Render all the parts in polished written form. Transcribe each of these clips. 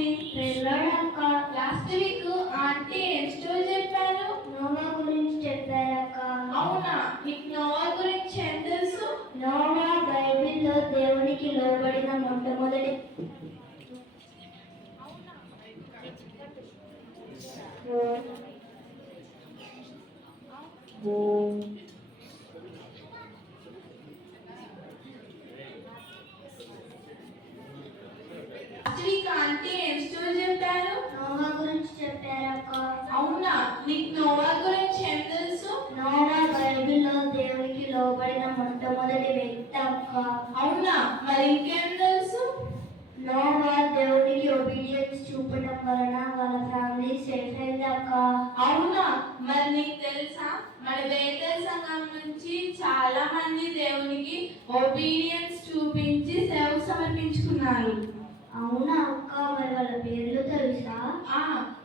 Aunty. Last week aunty ఏం story చెప్పారు? Noah గురించి చెప్పారక్క. అవునా, నీకు నోవా గురించి ఏం తెలుసు? నోవా బైబిల్లో దేవునికి లోబడిన మొట్టమొదటి ఆంటీ ఏం స్టోరీ చెప్పారు? నోవా గురించి చెప్పారక్క. అవునా, నీకు నోవా గురించి ఏం తెలుసు? నోవా బైబిల్లో దేవునికి లోబడిన మొట్టమొదటి వ్యక్తి అక్క. అవునా, మరి ఇంకేం తెలుసు? నోవా దేవునికి ఒబీడియన్స్ చూపడం వలన వాళ్ళ ఫ్యామిలీ సేఫ్ అయింది అక్క. అవునా, మరి నీకు తెలుసా మన బేతెల్ సంఘం నుంచి చాలా మంది దేవునికి ఒబీడియన్స్ చూపించి సేవకు సమర్పించుకున్నారు. అవునా అక్క, మరి వాళ్ళ పేర్లు తెలుసా?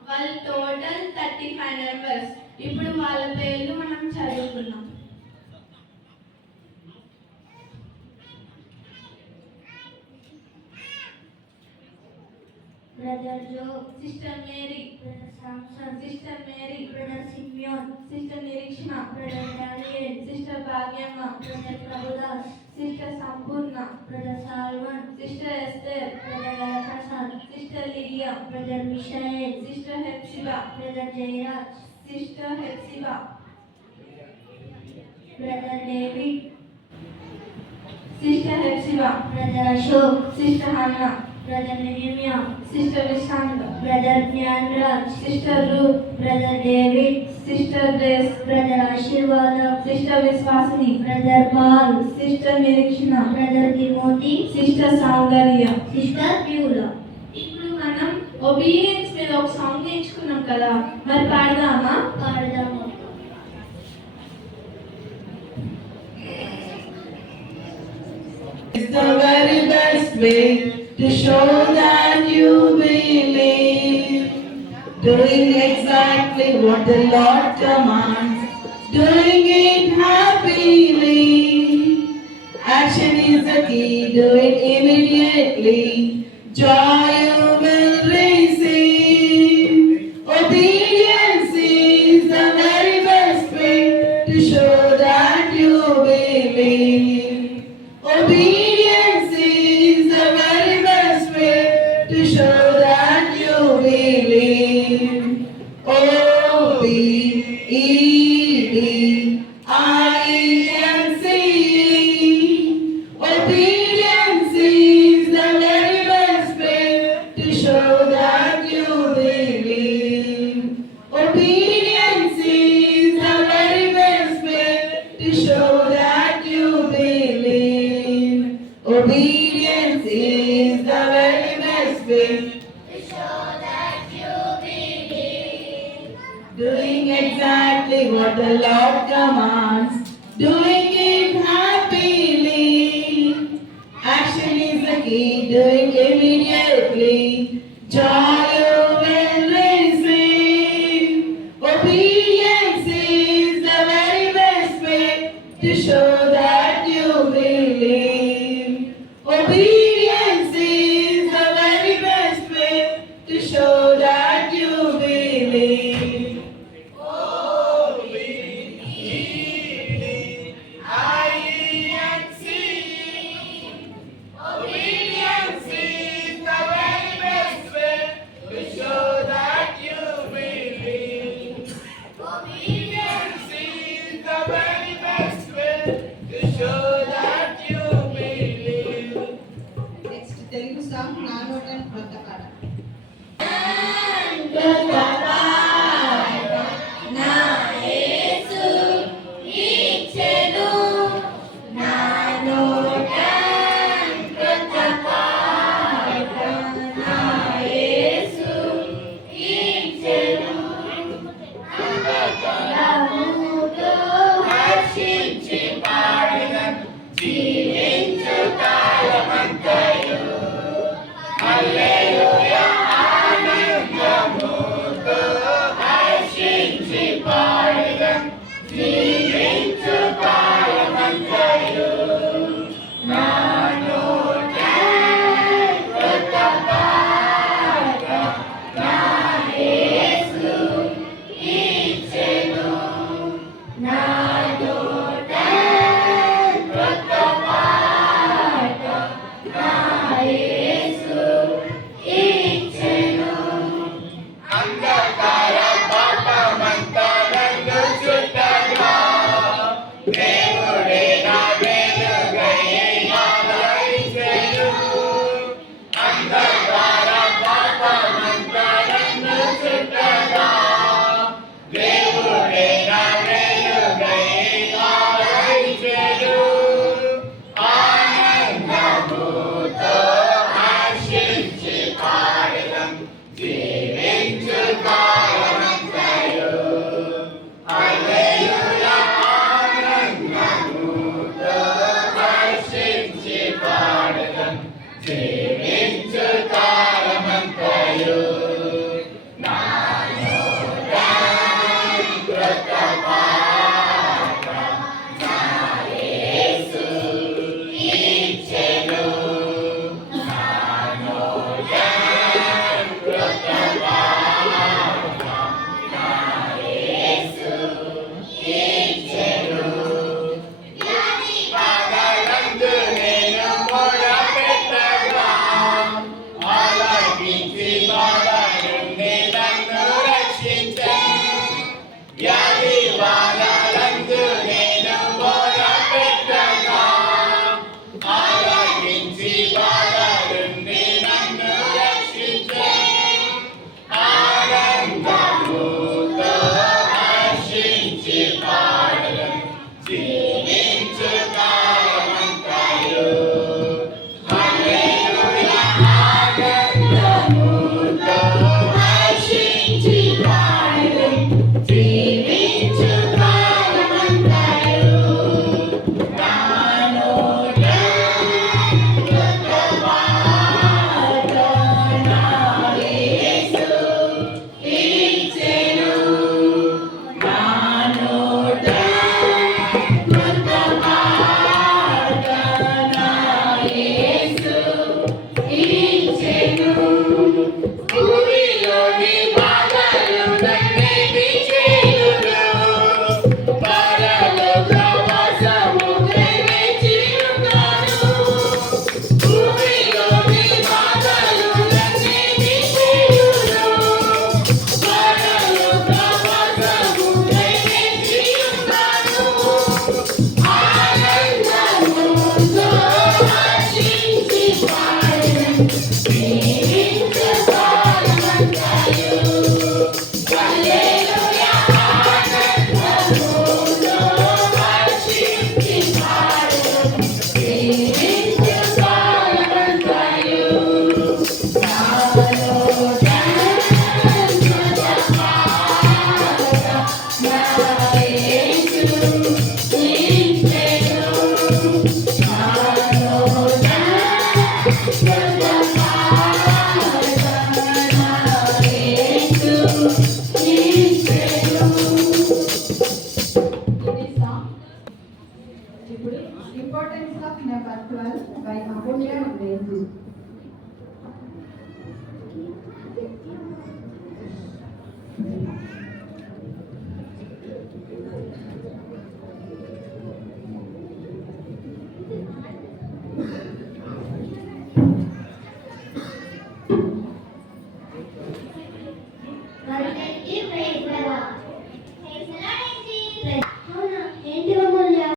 వాళ్ళ టోటల్ 35 మెంబర్స్. ఇప్పుడు వాళ్ళ పేర్లు మనం చదువుకున్నాం. Brother Joe, sister Mary, brother Samson, sister Mary, brother Simeon, sister Nireekshana, brother Daniel, sister Bhagyamma, brother Prabhudas, sister Sampoorna, brother సాల్వన్, sister Esther, brother Varaprasad, sister Lydia, brother Mishael, sister Hephzibah, brother Jayaraj, sister Hephzibah, brother David, sister Hephzibah, brother Ashok, sister Hannah, brother Nehemiah, sister Vishanth, brother Gnanaraj, sister Ruth, brother David, sister Grace, brother Aseervadam, sister Viswasini, brother Paul, sister Nireekshana, brother Timothy, sister సౌందర్య, sister ప్యూలా. ఇప్పుడు మనం obedience మీద ఒక song నేర్చుకున్నాం కదా, మరి పాడదామా? పాడదాము. It's the very best way to show that you believe. Doing exactly what the Lord commands, doing it happily. Action is the key, do it immediately. Joy you will receive. Obedience is the very best way to show that you believe. Obedience is the very best way to show that you believe. O-B-E-D-I-N-C. Obedience is the very best way to show that you believe. Obedience is the very best way to show that you believe. Obedience is the very best way To show that you believe. doing exactly what the Lord commands, doing it happily. Action is the key, doing immediately. Joy you will receive. Obedience is the very best way to show that you believe. Obedience is the very best way to show that you believe. O-B-E-D-I-N-C. Obedience is the very best way to show that you believe. Obedience is the very best way to show that you believe. Next Telugu song నా నోట బ్రతకాడ. అందరికీ praise the Lord. Praise the lord.